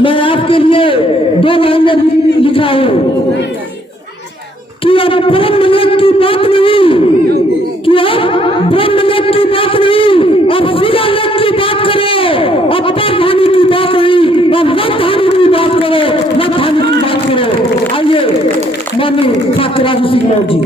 मैं आपके लिए 2 लाइनें लिखा हूँ कि अब ब्रह्मलोक की बात नहीं, कि अब ब्रह्मलोक की बात नहीं, अब शिलालोक की बात करो, अब परधानी की बात नहीं, अब राजधानी की बात करो, राजधानी की बात करो। आइए माननीय ठाकुर राजू सिंह मौर्य जी।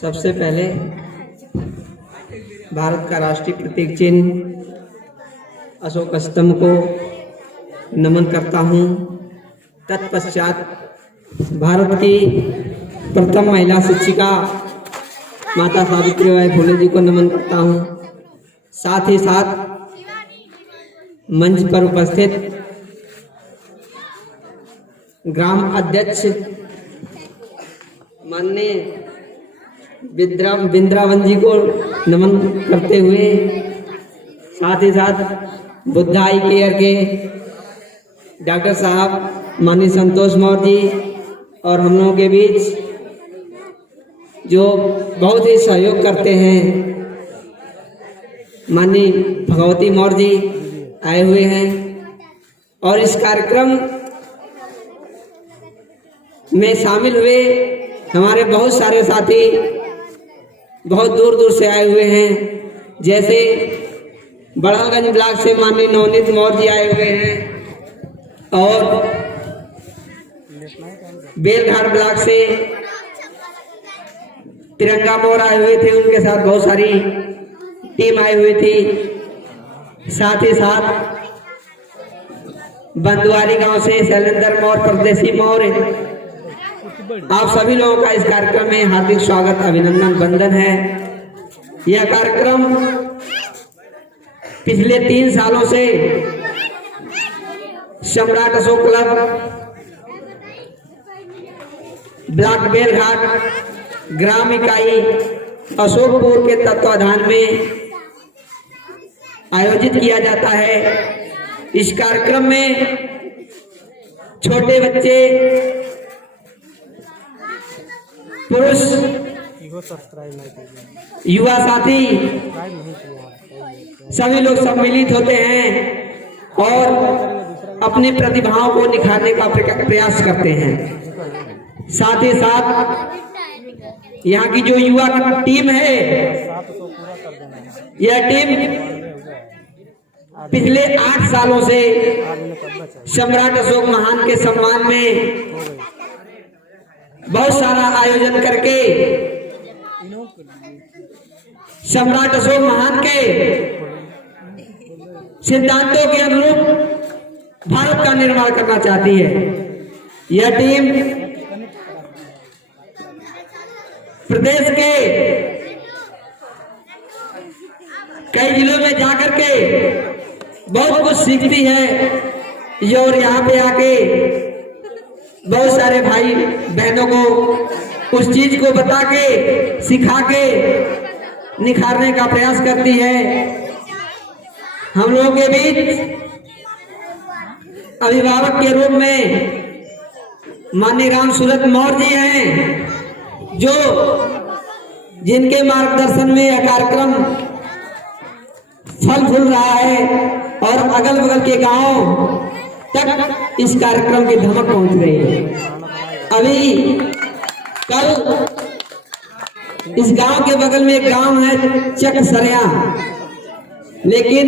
सबसे पहले भारत का राष्ट्रीय प्रतीक चिन्ह अशोक स्तंभ को नमन करता हूँ। तत्पश्चात भारत की प्रथम महिला शिक्षिका माता सावित्रीबाई फुले जी को नमन करता हूँ। साथ ही साथ मंच पर उपस्थित ग्राम अध्यक्ष माननीय बिंद्रावन जी को नमन करते हुए, साथ ही साथ बुद्धा आई केयर के डॉक्टर साहब माननीय संतोष मौर्य जी और हम लोगों के बीच जो बहुत ही सहयोग करते हैं माननीय भगवती मौर्य जी आए हुए हैं। और इस कार्यक्रम में शामिल हुए हमारे बहुत सारे साथी बहुत दूर दूर से आए हुए हैं, जैसे बड़ालगंज ब्लॉक से माननीय नवनीत मौर्य जी आए हुए हैं और बेलघाट ब्लॉक से तिरंगा मोर आए हुए थे, उनके साथ बहुत सारी टीम आई हुई थी। साथ ही साथ बंदुआरी गांव से शैलेंद्र मौर्य, परदेसी मौर्य, आप सभी लोगों का इस कार्यक्रम में हार्दिक स्वागत, अभिनंदन, वंदन है। यह कार्यक्रम पिछले 3 सालों से सम्राट अशोक क्लब ब्लॉक बेलघाट ग्राम इकाई अशोकपुर के तत्वाधान में आयोजित किया जाता है। इस कार्यक्रम में छोटे बच्चे, पुरुष, युवा साथी सभी लोग सम्मिलित होते हैं और अपनी प्रतिभाओं को निखारने का प्रयास करते हैं। साथ ही साथ यहाँ की जो युवा टीम है, यह टीम पिछले 8 सालों से सम्राट अशोक महान के सम्मान में बहुत सारा आयोजन करके सम्राट अशोक महान के सिद्धांतों के अनुरूप भारत का निर्माण करना चाहती है। यह टीम प्रदेश के कई जिलों में जाकर के बहुत कुछ सीखती है और यहाँ पे आके बहुत सारे भाई बहनों को उस चीज को बता के, सिखा के निखारने का प्रयास करती है। हम लोगों के बीच अभिभावक के रूप में माननीय राम सूरत मौर्य जी हैं, जो जिनके मार्गदर्शन में यह कार्यक्रम फल फूल रहा है और अगल बगल के गांव तक इस कार्यक्रम की धमक पहुंच रही है। अभी कल इस गांव के बगल में एक गांव है चकसरिया, लेकिन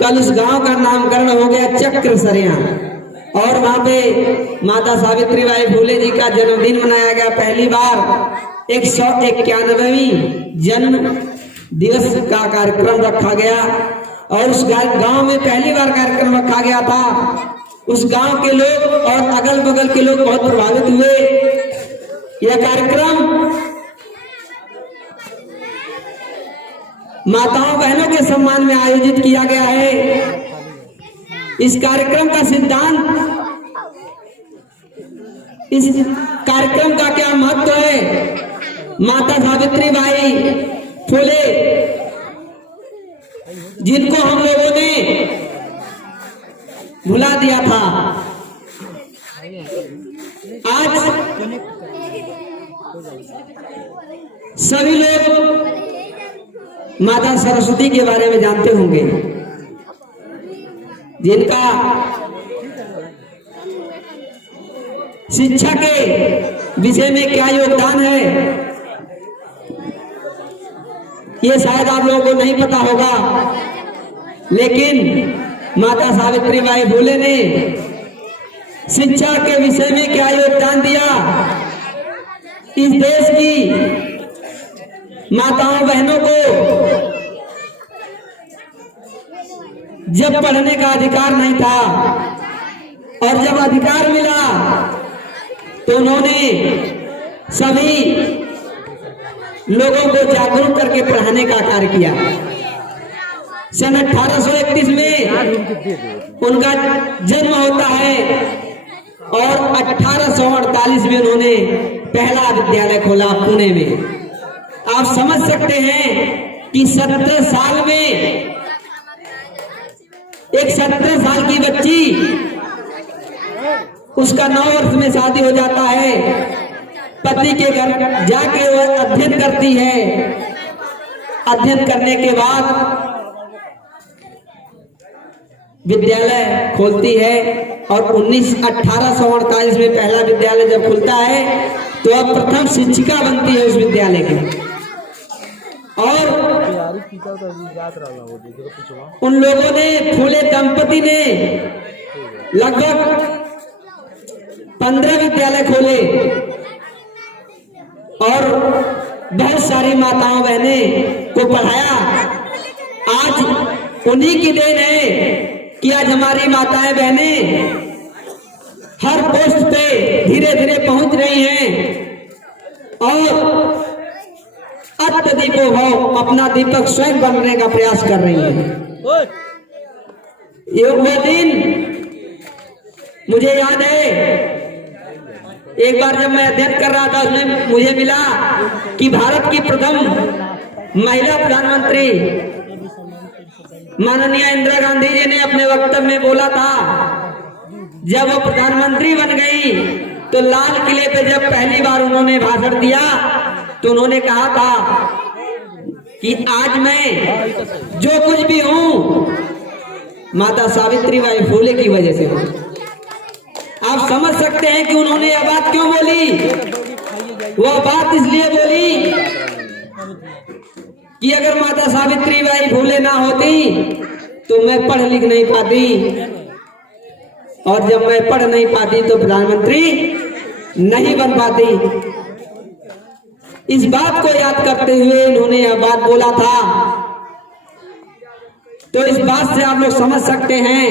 कल इस गांव का नामकरण हो गया चक्रसरिया और वहां पे माता सावित्रीबाई फुले जी का जन्मदिन मनाया गया। पहली बार 191वीं जन्म दिवस का कार्यक्रम रखा गया और उस गांव में पहली बार कार्यक्रम रखा गया था। उस गांव के लोग और अगल बगल के लोग बहुत प्रभावित हुए। यह कार्यक्रम माताओं बहनों के सम्मान में आयोजित किया गया है। इस कार्यक्रम का सिद्धांत, इस कार्यक्रम का क्या महत्व है, माता सावित्रीबाई फूले जिनको हम लोगों ने भुला दिया था, आज सभी लोग माता सरस्वती के बारे में जानते होंगे, जिनका शिक्षा के विषय में क्या योगदान है ये शायद आप लोगों को नहीं पता होगा, लेकिन माता सावित्री बाई फुले ने शिक्षा के विषय में क्या योगदान दिया, इस देश की माताओं बहनों को जब पढ़ने का अधिकार नहीं था और जब अधिकार मिला तो उन्होंने सभी लोगों को जागरूक करके पढ़ाने का कार्य किया। सन 1831 में उनका जन्म होता है और 1848 में उन्होंने पहला विद्यालय खोला पुणे में। आप समझ सकते हैं कि 17 साल में एक 17 साल की बच्ची, उसका 9 वर्ष में शादी हो जाता है, पति के घर जाके वह अध्ययन करती है, अध्ययन करने के बाद विद्यालय खोलती है और 1848 में पहला विद्यालय जब खुलता है तो अब प्रथम शिक्षिका बनती है उस विद्यालय की। और उन लोगों ने, फूले दंपति ने लगभग 15 विद्यालय खोले और बहुत सारी माताओं बहनें को पढ़ाया। आज उन्हीं की देन है कि आज हमारी माताएं बहनें हर पोस्ट पे धीरे धीरे पहुंच रही हैं और अत्यदीपो भाव अपना दीपक स्वयं बनने का प्रयास कर रही हैं। ये वो दिन मुझे याद है, एक बार जब मैं अध्ययन कर रहा था उसमें मुझे मिला कि भारत की प्रथम महिला प्रधानमंत्री माननीय इंदिरा गांधी जी ने अपने वक्तव्य में बोला था, जब वो प्रधानमंत्री बन गई तो लाल किले पे जब पहली बार उन्होंने भाषण दिया तो उन्होंने कहा था कि आज मैं जो कुछ भी हूं माता सावित्री बाई फुले की वजह से हूं। आप समझ सकते हैं कि उन्होंने यह बात क्यों बोली। वह बात इसलिए बोली कि अगर माता सावित्री बाई फुले ना होती तो मैं पढ़ लिख नहीं पाती, और जब मैं पढ़ नहीं पाती तो प्रधानमंत्री नहीं बन पाती। इस बात को याद करते हुए इन्होंने यह बात बोला था। तो इस बात से आप लोग समझ सकते हैं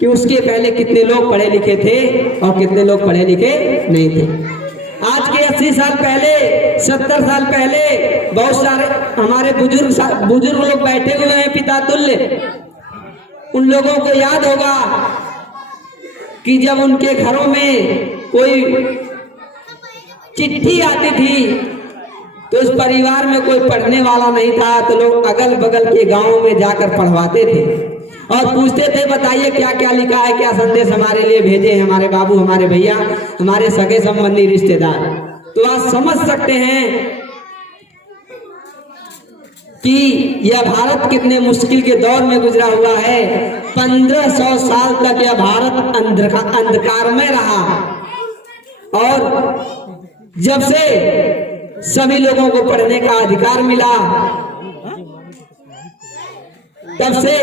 कि उसके पहले कितने लोग पढ़े लिखे थे और कितने लोग पढ़े लिखे नहीं थे। आज के 80 साल पहले, 70 साल पहले बहुत सारे हमारे बुजुर्ग लोग बैठे हुए हैं पिता तुल्य। उन लोगों को याद होगा कि जब उनके घरों में कोई चिट्ठी आती थी तो उस परिवार में कोई पढ़ने वाला नहीं था तो लोग अगल बगल के गांवों में जाकर पढ़वाते थे और पूछते थे, बताइए क्या क्या लिखा है, क्या संदेश हमारे लिए भेजे हैं हमारे बाबू, हमारे भैया, हमारे सगे संबंधी रिश्तेदार। तो आप समझ सकते हैं कि यह भारत कितने मुश्किल के दौर में गुजरा हुआ है। 1500 साल तक यह भारत अंधकार में रहा और जब से सभी लोगों को पढ़ने का अधिकार मिला तब से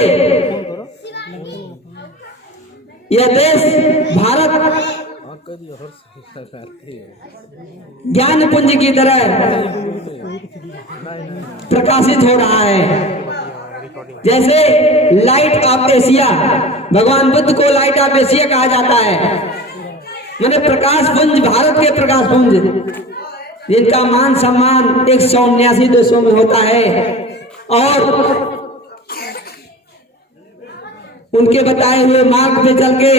यह देश भारत ज्ञान पुंज की तरह प्रकाशित हो रहा है। जैसे लाइट ऑफ एशिया, भगवान बुद्ध को लाइट ऑफ एशिया कहा जाता है, मैंने प्रकाश पुंज, भारत के प्रकाश पुंज, जिनका मान सम्मान 179 देशों में होता है और उनके बताए हुए मार्ग पे चल के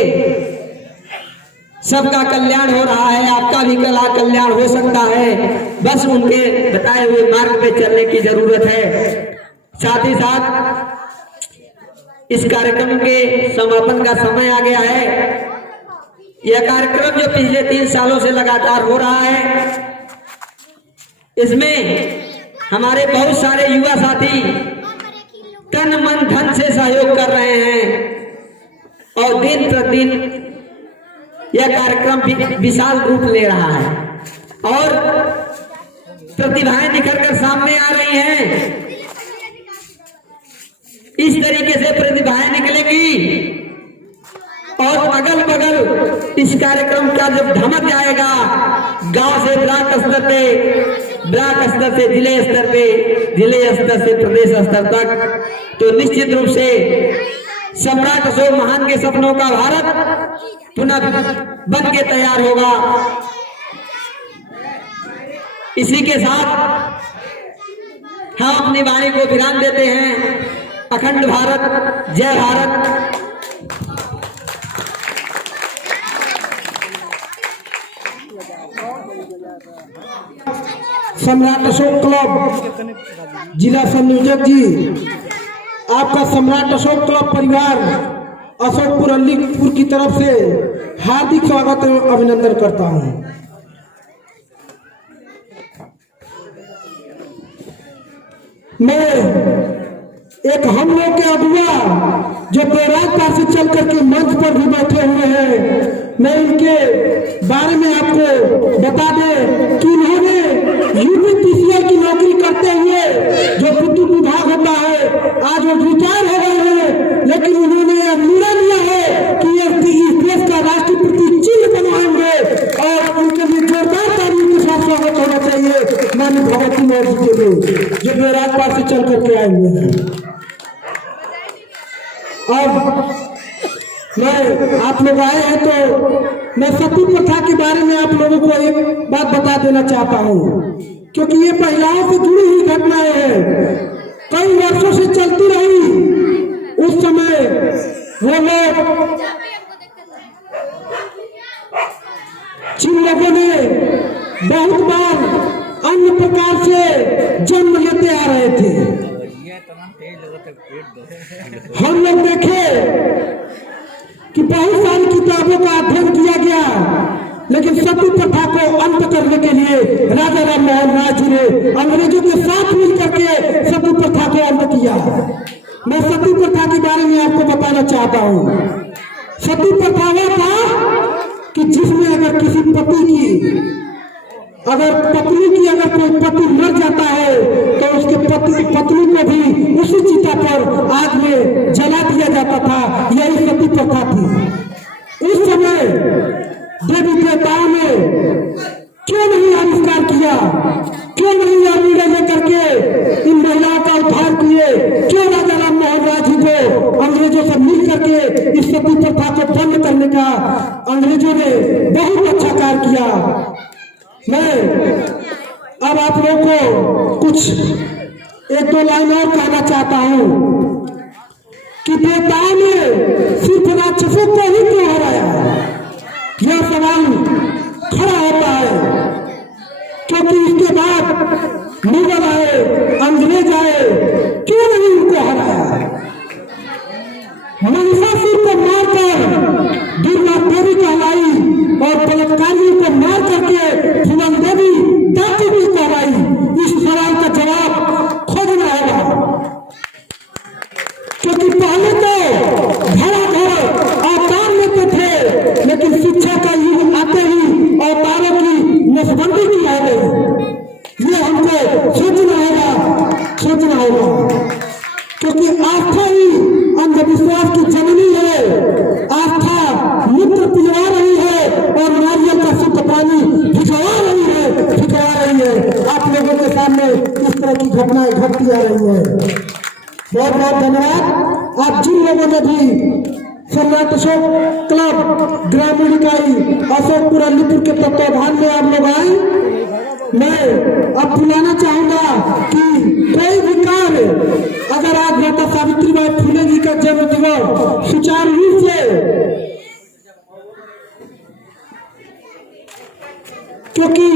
सबका कल्याण हो रहा है, आपका भी कल्याण हो सकता है। बस उनके बताए हुए मार्ग पे चलने की जरूरत है। साथ ही साथ इस कार्यक्रम के समापन का समय आ गया है। यह कार्यक्रम जो पिछले 3 सालों से लगातार हो रहा है, इसमें हमारे बहुत सारे युवा साथी तन मन धन से सहयोग कर रहे हैं और दिन प्रतिदिन यह कार्यक्रम विशाल रूप ले रहा है और प्रतिभाएं निखर कर सामने आ रही हैं। इस तरीके से प्रतिभाएं निकलेंगी और अगल बगल इस कार्यक्रम का जब धमक जाएगा, गांव से ब्लॉक स्तर पे, ब्लॉक स्तर से जिले स्तर पे, जिले स्तर से प्रदेश स्तर तक, तो निश्चित रूप से सम्राट अशोक महान के सपनों का भारत पुनः बन के तैयार होगा। इसी के साथ हम अपनी वाणी को विराम देते हैं। अखंड भारत, जय भारत। सम्राट अशोक क्लब जिला संयोजक जी, आपका सम्राट अशोक क्लब परिवार अशोकपुर अलीपुर की तरफ से हार्दिक स्वागत एवं अभिनंदन करता हूं। मैं एक हम लोग के अगुआ जो बैराग पार से चल करके मंच पर भी बैठे हुए हैं, मैं इनके बारे में आपको बता दें कि इन्होंने यूपीपीसीएल की नौकरी करते हुए जो विद्युत विभाग होता है, आज वो रिटायर हो गए हैं, लेकिन उन्होंने यह निर्णय लिया है कि इस देश का राष्ट्रीय प्रतीक चिन्ह बनवाएंगे और उनके लिए जोरदार तालियों के साथ स्वागत होना चाहिए माननीय भगवती मौर्य जी के लिए जो बैराग पार से चल करके आए हुए हैं। अब मैं आप लोग आए हैं तो मैं सती प्रथा के बारे में आप लोगों को एक बात बता देना चाहता हूँ, क्योंकि ये महिलाओं से जुड़ी हुई घटनाएं हैं, कई वर्षों से चलती रही। उस समय वो लोग जिन लोगों ने बहुत बार अन्य प्रकार से जन्म लेते आ रहे थे, हम लोग देखे कि बहुत सारी किताबों का अध्ययन किया गया, लेकिन सती प्रथा को अंत करने के लिए राजा राम मोहन राय जी ने अंग्रेजों के साथ मिलकर के सती प्रथा को अंत किया। मैं सती प्रथा के बारे में आपको बताना चाहता हूँ। सती प्रथा वह था कि जिसमें अगर किसी पति की, अगर पत्नी की अगर कोई पति मर जाता है तो उसके पत्नी को भी उसी चिता पर आग में जला दिया जाता था। यही सती प्रथा थी। उस समय देवी देवताओं ने क्यों नहीं आविष्कार किया, क्यों नहीं यह निर्णय लेकर के इन महिलाओं का उद्धार किए, क्यों राजा राम मोहन राय जी को अंग्रेजों से मिल करके इस सती प्रथा को बंद करने का अंग्रेजों ने बहुत अच्छा कार्य किया। मैं अब आप लोगों को कुछ 1-2 लाइन और कहना चाहता हूं कि देवताओं ने सिर्फ राक्षसों को ही क्यों हराया, यह सवाल खड़ा होता है, क्योंकि इसके बाद मुगल आए, अंग्रेज आए, क्यों नहीं उनको हराया। महिषासुर को मारकर दुर्गा देवी कहलाई और बलात्कारियों को मार करके फूलन देवी दाती भी कहलाई। इस सवाल का जवाब खोजना होगा, क्योंकि पहले तो धड़ाधड़ अवतार लेते थे, लेकिन शिक्षा का युग आते ही अवतारों की नसबंदी की हो गई। ये हमको सोचना होगा, क्योंकि आस्था ही अंधविश्वास की जननी है। आस्था मूत्र पिलवा रही है और नारियल का शुद्ध पानी भिजवा रही है। आप लोगों के सामने इस तरह की घटनाएं घटती आ रही है। बहुत बहुत धन्यवाद। आप जिन लोगों ने भी सम्राट अशोक क्लब ग्रामीण इकाई अशोकपुर अलीपुर के तत्वाधान में आप लोग आए, मैं अब बुलाना चाहूंगा कि कोई भी कार्य अगर आज माता सावित्रीबाई फुले जी का जन्म दिवस सुचारू रूप से क्योंकि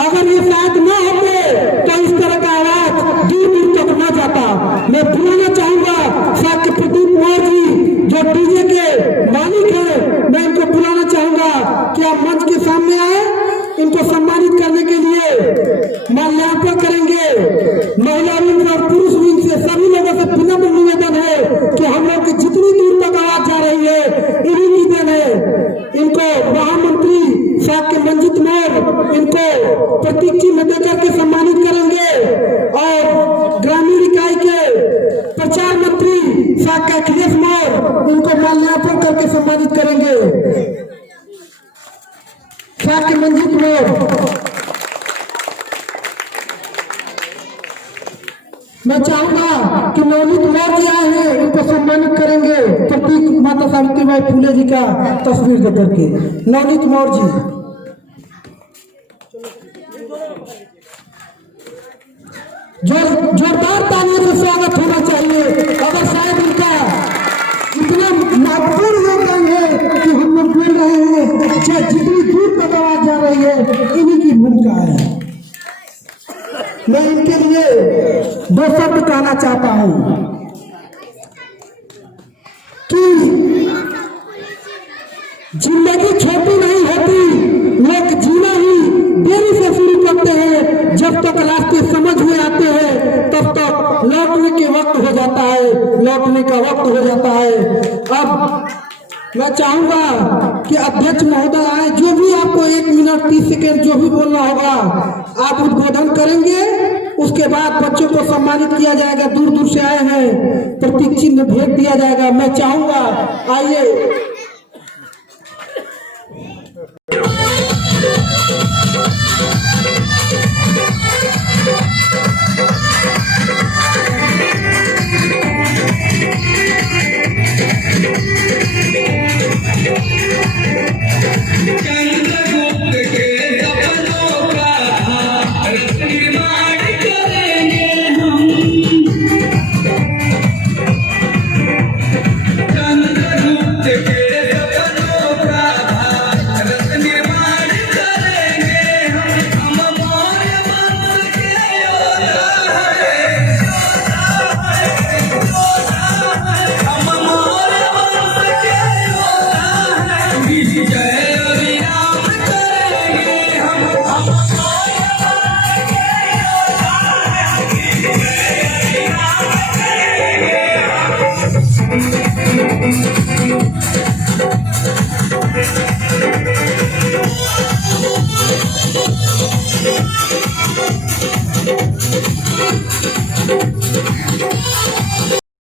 अगर ये शायद न होते तो इस तरह का आवाज दूर दूर तक न जाता। मैं बुलाना चाहूंगा साथ के प्रदीप मौर्य जी जो डीजे के मालिक हैं, मैं इनको बुलाना चाहूंगा कि आप मंच के सामने आए। इनको सम्मानित करने के लिए माल्यार्पण करेंगे। महिला विंग और पुरुष विंग से सभी लोगों से विनम्र निवेदन है कि हम लोग की जितनी दूर तक आवाज जा रही है इन्हीं की देन है। इनको महामंत्री साहब के मंजित मौर्य इनको प्रतीक चिन्ह देकर के सम्मानित करेंगे और ग्रामीण इकाई के प्रचार मंत्री साहब के अखिलेश मौर्य उनको माल्यार्पण करके सम्मानित करेंगे। साहब के मंजित मौर्य, मैं चाहूंगा कि नवनीत मौर्य जी आए हैं, इनको सम्मानित करेंगे प्रतीक माता सावित्रीबाई फुले जी का तस्वीर देकर के। नवनीत मौर्य जी, जोरदार तालियों से स्वागत होना चाहिए। अगर शायद इनका इतना महत्वपूर्ण योगदान है कि हम लोग बोल रहे हैं, जितनी दूर तक आवाज जा रही है इन्हीं की भूमिका है। मैं इनके लिए दो शब्द कहना चाहता हूं कि जिंदगी छोटी नहीं होती, लोग जीना ही देरी से शुरू करते हैं। जब तक रास्ते समझ में आते हैं तब तक लौटने के वक्त हो जाता है, लौटने का वक्त हो जाता है। अब मैं चाहूंगा कि अध्यक्ष महोदय आए, जो भी आपको 1 मिनट 30 सेकेंड जो भी बोलना होगा आप उद्बोधन करेंगे। उसके बाद बच्चों को सम्मानित किया जाएगा, दूर दूर से आए हैं, प्रतीक चिन्ह भेंट दिया जाएगा। मैं चाहूंगा आइए।